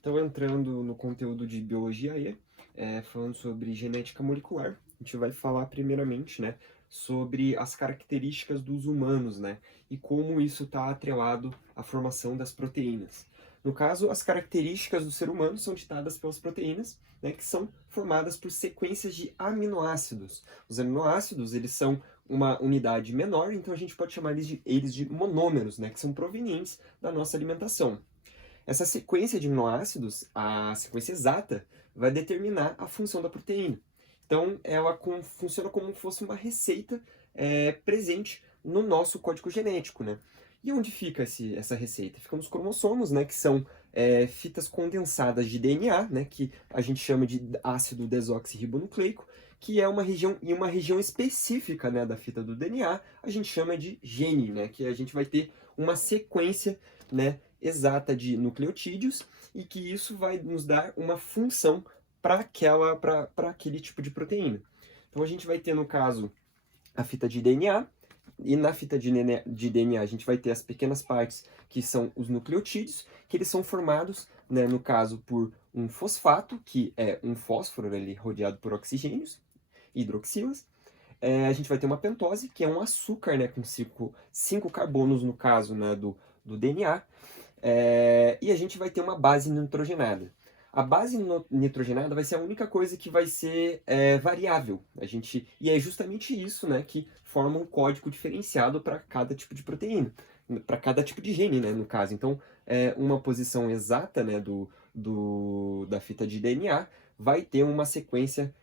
Então, entrando no conteúdo de biologia aí, falando sobre genética molecular, a gente vai falar primeiramente, né, sobre as características dos humanos, né, e como isso está atrelado à formação das proteínas. No caso, as características do ser humano são ditadas pelas proteínas, né, que são formadas por sequências de aminoácidos. Os aminoácidos, eles são uma unidade menor, então a gente pode chamar eles de monômeros, né, que são provenientes da nossa alimentação. Essa sequência de aminoácidos, a sequência exata, vai determinar a função da proteína. Então, ela funciona como se fosse uma receita presente no nosso código genético, né? E onde fica essa receita? Fica nos cromossomos, né? Que são fitas condensadas de DNA, né? Que a gente chama de ácido desoxirribonucleico, que é uma região específica, né, da fita do DNA, a gente chama de gene, né? Que a gente vai ter uma sequência, né, exata de nucleotídeos e que isso vai nos dar uma função para aquele tipo de proteína. Então a gente vai ter, no caso, a fita de DNA, e na fita de DNA a gente vai ter as pequenas partes que são os nucleotídeos, que eles são formados, né, no caso, por um fosfato, que é um fósforo ali rodeado por oxigênios, hidroxilas. A gente vai ter uma pentose, que é um açúcar, né, com cinco carbonos, no caso, né, do DNA. E a gente vai ter uma base nitrogenada. A base nitrogenada vai ser a única coisa que vai ser variável. E é justamente isso, né, que forma um código diferenciado para cada tipo de proteína, para cada tipo de gene, né, no caso. Então, uma posição exata, né, da fita de DNA vai ter uma sequência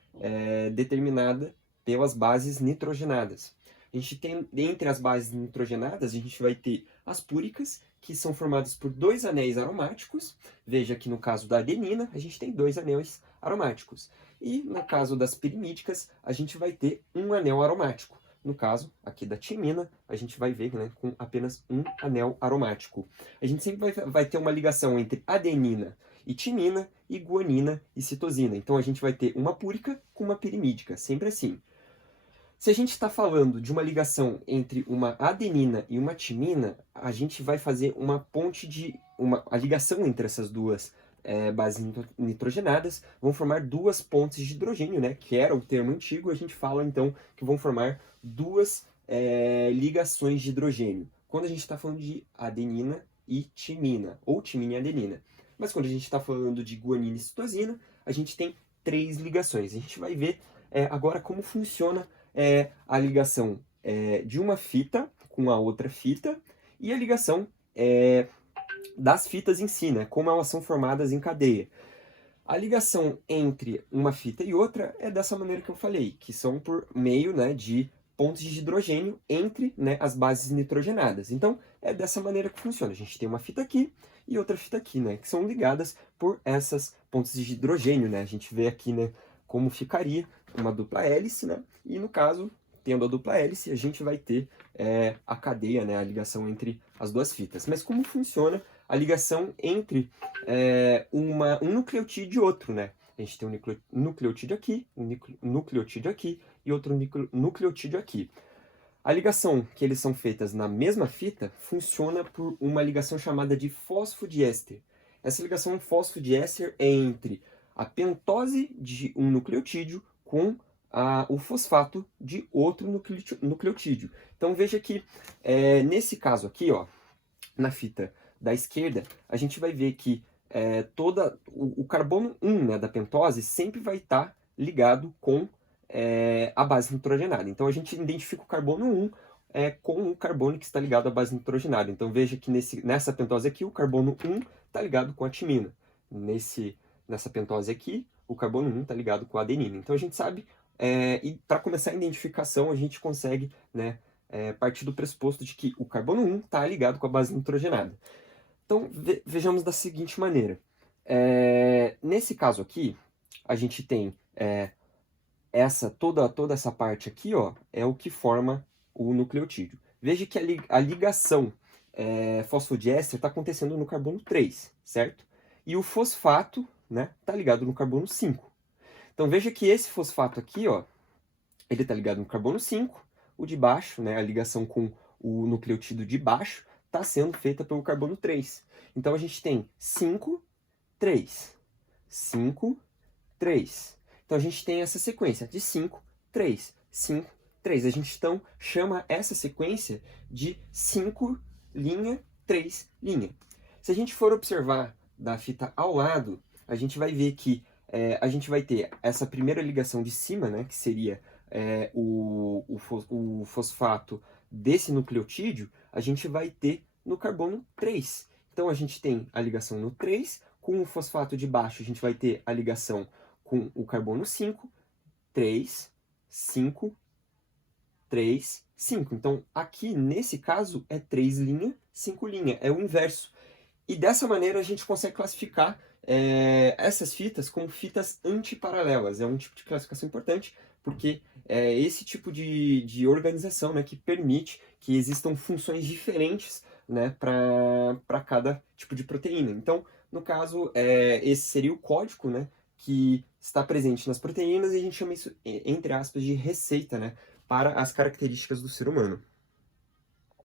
determinada pelas bases nitrogenadas. A gente tem, entre as bases nitrogenadas, a gente vai ter as púricas, que são formadas por dois anéis aromáticos. Veja que no caso da adenina, a gente tem dois anéis aromáticos. E no caso das pirimídicas, a gente vai ter um anel aromático. No caso aqui da timina, a gente vai ver, né, com apenas um anel aromático. A gente sempre vai ter uma ligação entre adenina e timina, e guanina e citosina. Então a gente vai ter uma púrica com uma pirimídica, sempre assim. Se a gente está falando de uma ligação entre uma adenina e uma timina, a gente vai fazer uma ponte a ligação entre essas duas bases nitrogenadas vão formar duas pontes de hidrogênio, né? Que era o termo antigo. A gente fala então que vão formar duas ligações de hidrogênio. Quando a gente está falando de adenina e timina, ou timina e adenina. Mas quando a gente está falando de guanina e citosina, a gente tem três ligações. A gente vai ver agora como funciona a ligação de uma fita com a outra fita e a ligação das fitas em si, né? Como elas são formadas em cadeia. A ligação entre uma fita e outra é dessa maneira que eu falei, que são por meio, né, de pontos de hidrogênio entre, né, as bases nitrogenadas. Então, é dessa maneira que funciona. A gente tem uma fita aqui e outra fita aqui, né, que são ligadas por essas pontes de hidrogênio, né? A gente vê aqui, né, como ficaria uma dupla hélice, né? E no caso, tendo a dupla hélice, a gente vai ter a cadeia, né, a ligação entre as duas fitas. Mas como funciona a ligação entre um nucleotídeo e outro, né? A gente tem um nucleotídeo aqui, um nucleotídeo aqui e outro nucleotídeo aqui. A ligação que eles são feitas na mesma fita funciona por uma ligação chamada de fosfodiéster. Essa ligação fosfodiéster é entre a pentose de um nucleotídeo com o fosfato de outro nucleotídeo. Então veja que nesse caso aqui, ó, na fita da esquerda, a gente vai ver que o carbono 1, né, da pentose sempre vai estar ligado com a base nitrogenada. Então a gente identifica o carbono 1 com o carbono que está ligado à base nitrogenada. Então veja que nessa pentose aqui, o carbono 1 está ligado com a timina. Nessa pentose aqui, o carbono 1 está ligado com a adenina. Então a gente sabe, e para começar a identificação, a gente consegue, né, partir do pressuposto de que o carbono 1 está ligado com a base nitrogenada. Então, vejamos da seguinte maneira. Nesse caso aqui, a gente tem toda essa parte aqui, ó, é o que forma o nucleotídeo. Veja que a ligação fosfodiéster está acontecendo no carbono 3, certo? E o fosfato, né, está ligado no carbono 5. Então veja que esse fosfato aqui, ó, ele está ligado no carbono 5, o de baixo, né, a ligação com o nucleotídeo de baixo, está sendo feita pelo carbono 3. Então a gente tem 5 3, 5, 3. Então, a gente tem essa sequência de 5, 3, 5, 3. A gente, então, chama essa sequência de 5 linha, 3 linha. Se a gente for observar da fita ao lado, a gente vai ver que a gente vai ter essa primeira ligação de cima, né, que seria o fosfato desse nucleotídeo, a gente vai ter no carbono 3. Então, a gente tem a ligação no 3, com o fosfato de baixo a gente vai ter a ligação com o carbono 5, 3, 5, 3, 5. Então, aqui, nesse caso, é 3 linha, 5 linha, é o inverso. E dessa maneira a gente consegue classificar essas fitas como fitas antiparalelas. É um tipo de classificação importante, porque é esse tipo de organização, né, que permite que existam funções diferentes, né, para cada tipo de proteína. Então, no caso, esse seria o código, né, que está presente nas proteínas, e a gente chama isso, entre aspas, de receita, né, para as características do ser humano.